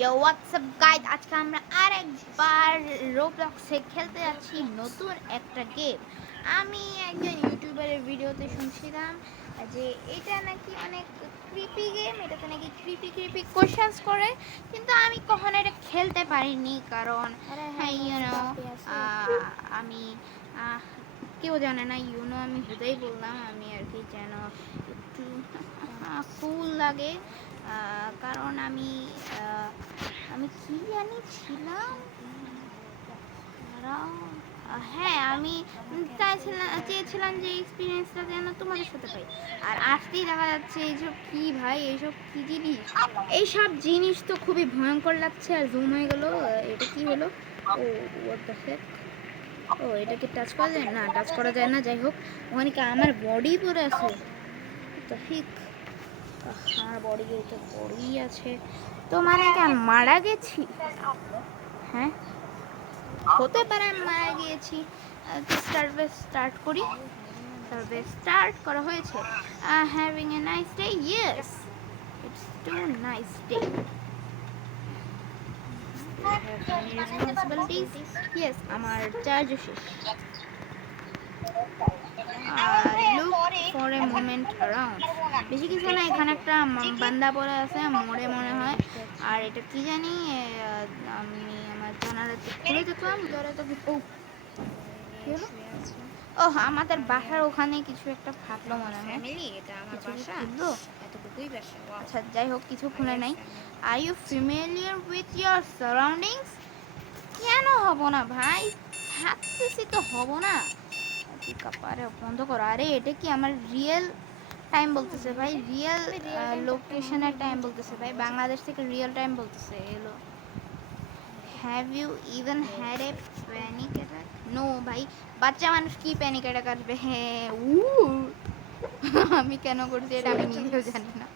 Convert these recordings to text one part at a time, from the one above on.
ইয়ো WhatsApp guys, আজকে আমরা আরেকবার রোবলক্সে খেলতে যাচ্ছি নতুন একটা গেম। আমি একজন ইউটিউবারের ভিডিওতে শুনছিলাম যে এটা নাকি অনেক ক্রিপি গেম, এটাতে নাকি ক্রিপি ক্রিপি কোয়েশ্চেন্স করে, কিন্তু আমি কখনো এটা খেলতে পারিনি কারণ ইউনো আমি কেউ জানে না, আমি হুদাই বললাম আমি আর কি, যেন একটু কুল লাগে। কারণ আমি কি জানি ছিলাম, হ্যাঁ আমি চেয়েছিলাম যে এক্সপিরিয়েন্সটা যেন তোমাদের সাথে পাই। আর আসতেই দেখা যাচ্ছে এইসব কি ভাই, এইসব কি জিনিস, এইসব জিনিস তো খুবই ভয়ঙ্কর লাগছে। আর জুম হয়ে গেল, এটা কি হলো? ও হোয়াট দ্য হেক, ও এটাকে টাচ করা যায় না? টাচ করা যায় না, যাই হোক। ওখানে কি আমার বডি পরে আছে? দ্য হেক, আমার বডি তো বডি আছে, তো মানে কি আমি মারা গেছি? হ্যাঁ, হতে পারে আমি মারা গিয়েছি। স্টার্ট করি। সার্ভে স্টার্ট করা হয়েছে। Having a nice day, yes it's too nice day. Responsibilities, yes আমার চার্জ শেষ। আর look for a moment around, বেশি কিছু না, এখানে একটা বান্দা পড়ে আছে মোড়ে মনে হয়। আর এটা কি জানি, আমি আমার জানালাতে খুলে দেখলাম ধরে তো ও আমাদের বাসার ওখানে কিছু একটা ফাটলো মনে হয়। এটা আমার বাসা, এতটুকুই বাসা। আচ্ছা যাই হোক, কিছু খুলে নাই। Are you familiar with your surroundings? কেন হব না ভাই, থাকতেছি তো, হব না? কাপারে বন্ধ করো। আরে এটা কি আমার রিয়েল টাইম বলতেছে ভাই, রিয়েল লোকেশনের টাইম বলতেছে ভাই, বাংলাদেশ থেকে রিয়েল টাইম বলতেছে। এলো, have you even had a panic attack? No ভাই, বাচ্চা মানুষ কি প্যানিক অ্যাটাক আসবে? হ্যাঁ আমি কেন করছি এটা আমি নিজেও জানি না।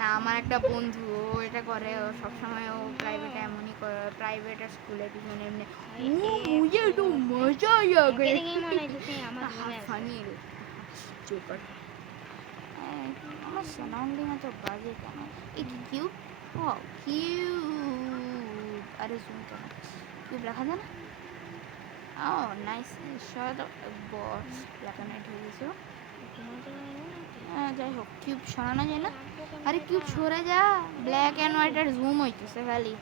না, আমার একটা বন্ধু, ও এটা করে, ও সবসময় ও প্রাইভেটে এমনই করে, প্রাইভেট আর স্কুলে পিছনে এমনি মুঝে তো মজা আ গয়া ফানি চুপার। আমার সারাউন্ডিং এত বাজে কেন? এই কিউব, ও কিউব, আরে জুম কেন, কিউব লেখা যায় না? ও nice shot boss, black and white হয়ে গেছে। যাই হোক, কিউব সরানো যায় না? আরে কিউব সরে যা, ব্ল্যাক অ্যান্ড হোয়াইট আর জুম হইতেছে খালি,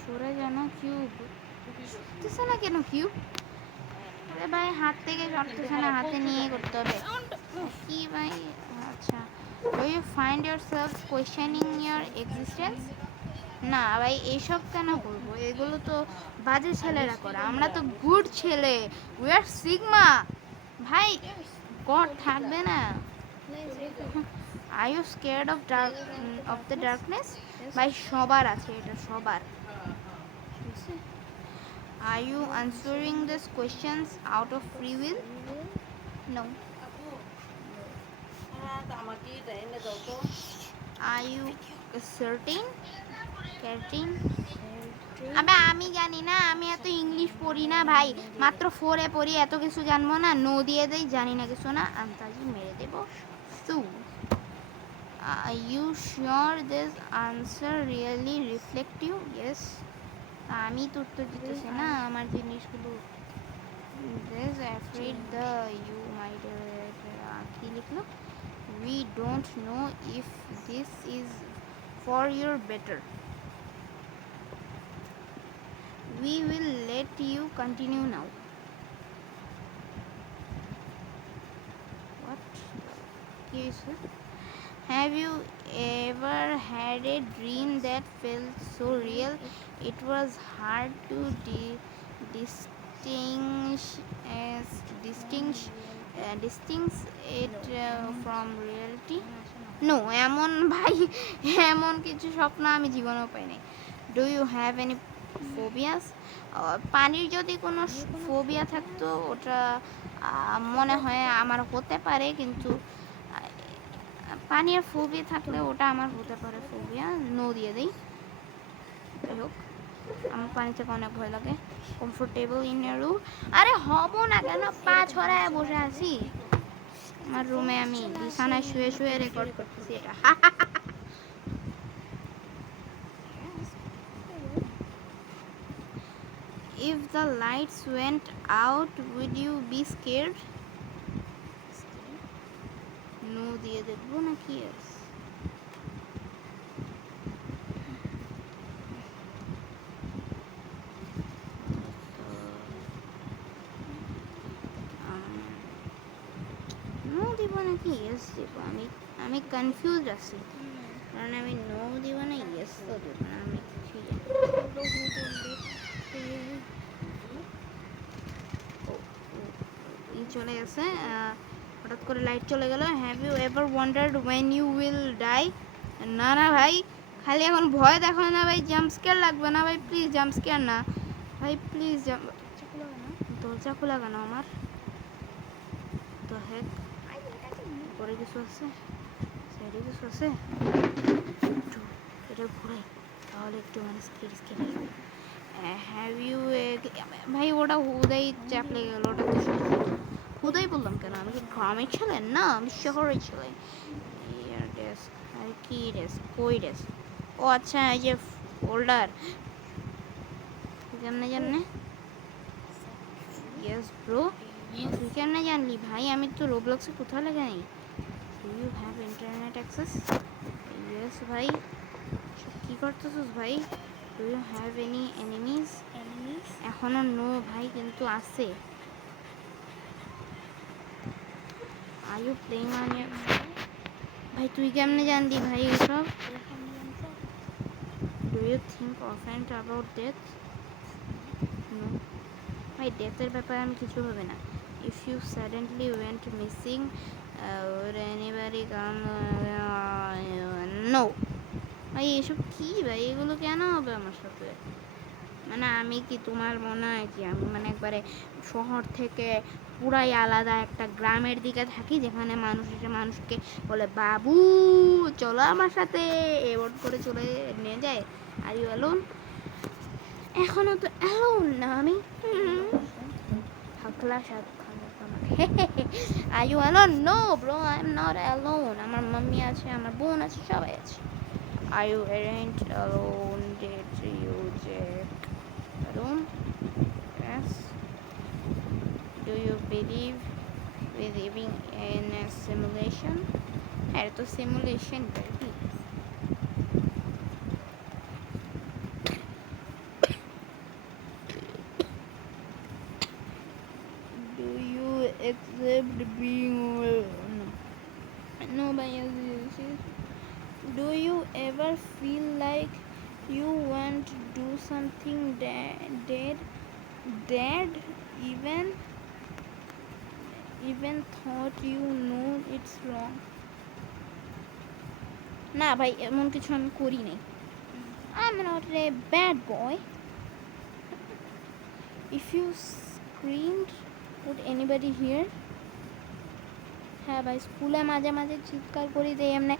সরে যা না কিউব, সরতেছে না কেন কিউব? আরে ভাই হাত থেকে সরতেছে না, হাতে নিয়ে করতে হবে কি ভাই? আচ্ছা, do you find yourself questioning your existence? না ভাই, এইসব কেন করবো? এগুলো তো বাজে ছেলেরা করে, আমরা তো গুড ছেলে, উই আর সিগমা ভাই, গড থাকবে না। Are you scared of the darkness? ভাই সবার আছে এটা, সবার। Are you answering this questions out of free will? No. Are you certain? আবে আমি জানি না, আমি এত ইংলিশ পড়ি না ভাই, মাত্র 4-এ পড়ি, এত কিছু জানবো না? নো দিয়ে দেই, জানি না কিছু না, আন্তাজি মেরে দেবো। So you sure this answer really reflect you? Yes. আমি তো উত্তর দিতেছি না আমার জিনিসগুলো। This afraid the you might, কি লিখলো? We don't know if this is for your better, we will let you continue now. What is it? Have you ever had a dream that felt so real it was hard to distinguish distinguish it from reality? No, এমন ভাই, এমন কিছু স্বপ্ন আমি জীবনেও পাই নাই। Do you have any phobias? পানির যদি কোনো ফোবিয়া থাকতো, ওটা মনে হয় আমার হতে পারে, কিন্তু পানির ফোবিয়া থাকলে ওটা আমার হতে পারে ফোবিয়া। নো দিয়ে দিই। যাই হোক, আমার পানি থেকে অনেক ভয় লাগে। Comfortable in year room? আরে হব না কেন, পা ছড়ায় বসে আছি আমার রুমে, আমি বিছানায় শুয়ে শুয়ে রেকর্ড করতেছি এটা। if the lights went out would you be scared? No দিয়ে দেখবো নাকি yes? নো দিব নাকি yes দিব? আমি কনফিউজ আছি, কারণ আমি নো দিব না yes তো দিব না, আমি ঠিক চলে গেছে। হঠাৎ করে লাইট চলে গেল। Have you ever wondered when you will die? না না ভাই, খালি এখন ভয় দেখো না ভাই, জাম্প স্কেয়ার লাগবে না ভাই, প্লিজ জাম্প স্কেয়ার না ভাই, প্লিজ দরজা খোলা কেন আমার? তো হ্যাঁ, পরে কিছু আছে, সাইডে কিছু আছে, একটু এটা ঘুরাই তাহলে একটু মানে স্কেয়ার স্কেয়ার লাগবে। হ্যাভ ইউ ভাই ওটা হুদাই চাপ লেগে গেল, ওটা হুদাই বললাম কেন? আমি কি গ্রামে ছিলেন? না, আমি শহরে ছিলাম। ডেস্ক আর কি ডেস্ক, কই ডেস্ক? ও আচ্ছা, এই যে ফোল্ডার, কেমনে জানলে? ইয়েস ব্রো, তুই কেমনে জানলি ভাই? আমি তো রোবলক্সে কোথাও লেখা নেই। Do you have internet access? Yes ভাই। কী করতেছিস ভাই? Do you have any enemies? এখনো নো ভাই, কিন্তু আছে। Are you playing on year? ভাই তুই কেমনে জানলি ভাই এসব? ডু ইউ থিঙ্ক অফেন্ড অ্যাবাউট ডেথ? নো ভাই, ডেথের ব্যাপারে আমি কিছু হবে না। If you suddenly went missing or anybody come? No ভাই, এসব কি ভাই? এগুলো কেন হবে আমার সাথে? মানে আমি কি, তোমার মনে হয় কি আমি মানে একবারে শহর থেকে পুরাই আলাদা একটা গ্রামের দিকে থাকি, যেখানে মানুষ এসে মানুষকে বলে বাবু চলো আমার সাথে, এবার করে চলে নিয়ে যায়? Are you alone? এখনো তো অ্যালোন না আমি। থাকলা সাত are you alone? No bro, I am not alone. আমার মাম্মি আছে, আমার বোন আছে, সবাই আছে। Are you aren't alone? Did you check room? Yes. Do you believe we living in a simulation? है तो simulation baby. Do you accept being no bias? Do you ever feel like you want to do something dead even thought you know it's wrong? না ভাই, এমন কিছু আমি করি নাই। I'm not a bad boy. If you screamed, would anybody hear? হ্যাঁ ভাই, স্কুলে মাঝে মাঝে চিৎকার করি দেয় এমনি,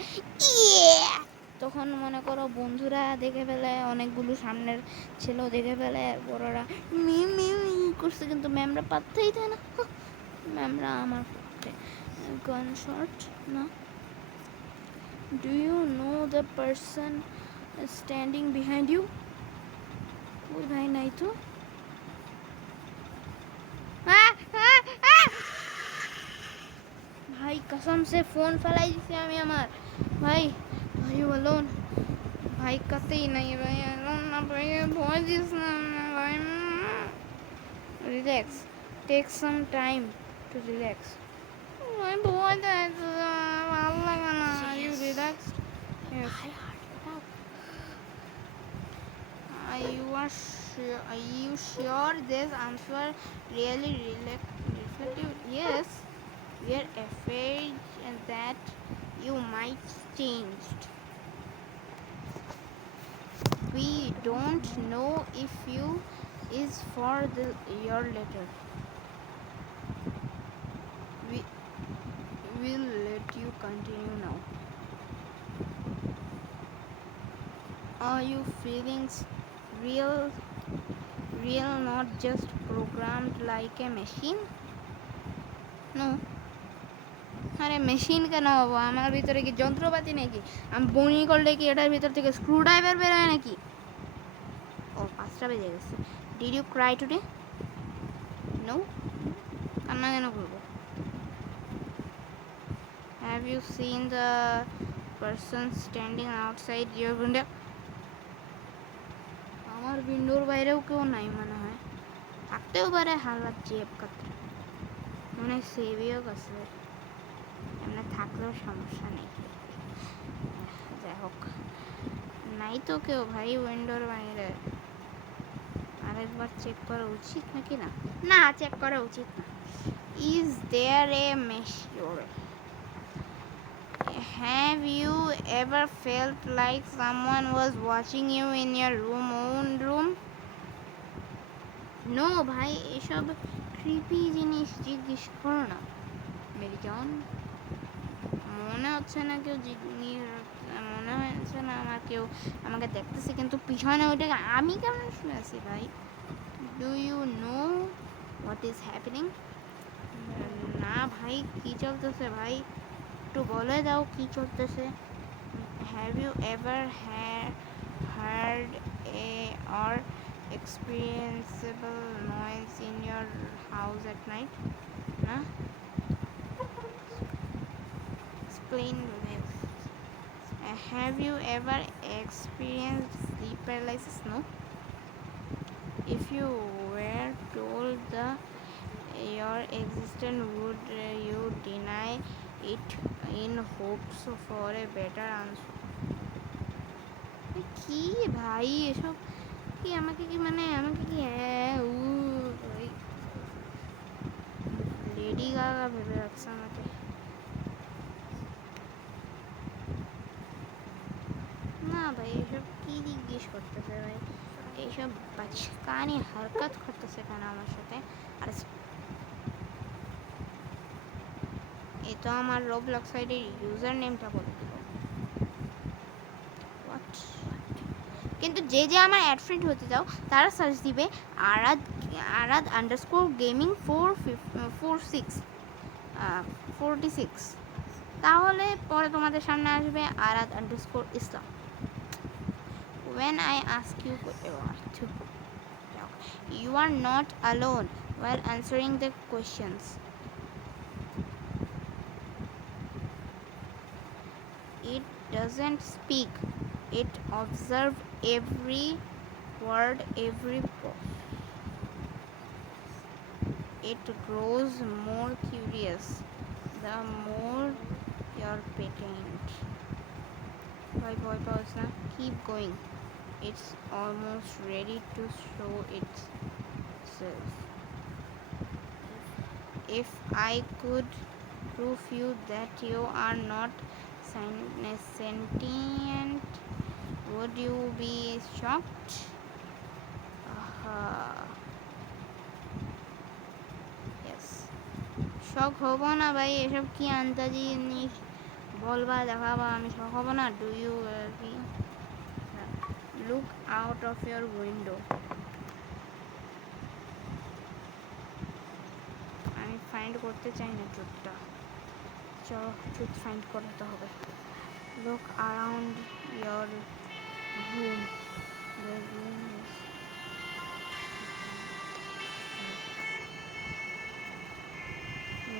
তখন মনে করো বন্ধুরা দেখে ফেলে, অনেকগুলো সামনের ছেলেও দেখে ফেলে, বড়রা মি মি করছে, কিন্তু ম্যামরা পাত্তাই দেয় না। ম্যামরা আমার পক্ষে গান শট না। Do you know the person standing behind you? ওই ভাই নাই তো। ভাই कसम से ফোন ফেলাই দিছি আমি আমার। ভাই আর ইউ অ্যালোন? ভাই কাতেই নাই ভাই, অ্যালোন না ভাই, ভয় দিস না ভাই। Relax, take some time to relax. ভাই ভয় দেয় তো, ভালো লাগে না। Are you relax? Are you sure this answer really reflective? Yes. We are afraid that you might change. We don't know if you is for your letter. We will let you continue now. Are your feelings real, not just programmed like a machine? No. আরে machine কেন হবো? আমার ভিতরে কি যন্ত্রপাতি নাকি? আমি বমি করলে কি এটার ভিতর থেকে স্ক্রু ড্রাইভার বেরোয় নাকি? ও 5টা বেজে গেছে। Did you cry today? No? কান্না কেন করবো? Have you seen the person standing outside your window? আমার উইন্ডোর বাইরেও কেউ নাই মনে হয়, থাকতেও পারে হালাত জেব কাতরা, মনে হয় সেভিও গেছে, এমনি থাকলেও সমস্যা নেই। যাই হোক, নাই তো কেউ ভাই উইন্ডোর বাইরে। আরেকবার চেক করা উচিত নাকি না? না, চেক করা উচিত না। Is there a measure? Have you ever felt like someone was watching you in your own room? No ভাই, এসব ক্রিপি জিনিস জিজ্ঞেস করো না মেরি জান। মনে হচ্ছে না কেউ মনে হচ্ছে না আমার কেউ আমাকে দেখতেছে, কিন্তু পিছনে ওইটা আমি কেমন শুনে আছি ভাই? Do you know what is happening? না ভাই, কি চলতেছে ভাই? একটু বলে দাও কি চলতেছে। Have you ever heard a or experienceable noise in your house at night? না? Explain this. Have you ever experienced sleep paralysis? No. If you were told your existence, would you deny it in hopes for a better answer? কি ভাই এসব কি? আমাকে কি lady Gaga ভেবে রাখছে আমাকে। না ভাই, এসব কি জিজ্ঞেস করতেছে ভাই? এইসব বাচকানি হরকত করতেছে কেন আমার সাথে? আর এ তো আমার রোবলক্স আইডির ইউজার নেমটা বলে দিল। কিন্তু যে যে আমার অ্যাড ফ্রেন্ড হতে চাও তারা সার্চ দিবে arad_gaming 46, তাহলে পরে তোমাদের সামনে আসবে arad_islam. When I ask you you are not alone while answering the questions. It doesn't speak, it observes every word, every pause. It grows more curious the more you're patient. Boy, pause na. Keep going. It's almost ready to show itself. If I could prove you that you are not sentient, would you be shocked? Yes. শখ হব না ভাই, এসব কি আন্তাজি জিনিস বলবা দেখাবা, আমি শখ হব না? ডু ইউ কি look out of your window? আমি ফাইন্ড করতে চাই না ট্রুথটা, চলো ট্রুথ ফাইন্ড করতে হবে। Look around your room, the room is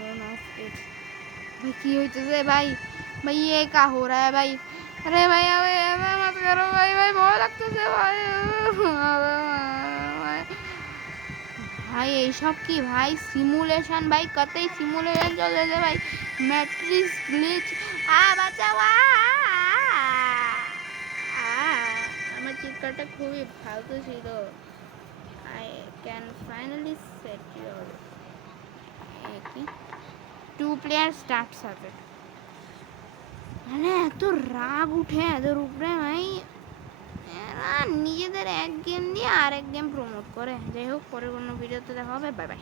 one of it. भाई की होइतेছে भाई? भाई ये क्या हो रहा है भाई? अरे भाई अबे ऐसा मत करो भाई, भाई बहुत लगतेছে ভাই। ভাই এইসব কি ভাই? সিমুলেশন ভাই, কতই সিমুলেশন চলতেছে ভাই, ম্যাট্রিক্স গ্লিচ। বাঁচাও! আমার চিৎকারটা খুবই ফালতু ছিল। I can finally set your কি 2 player start server। মানে এত রাগ উঠে এদের উপরে ভাই, এরা নিজেদের এক গেম দিয়ে আর এক গেম প্রমোট করে। যাই হোক, পরে কোনো ভিডিওতে দেখা হবে। Bye bye.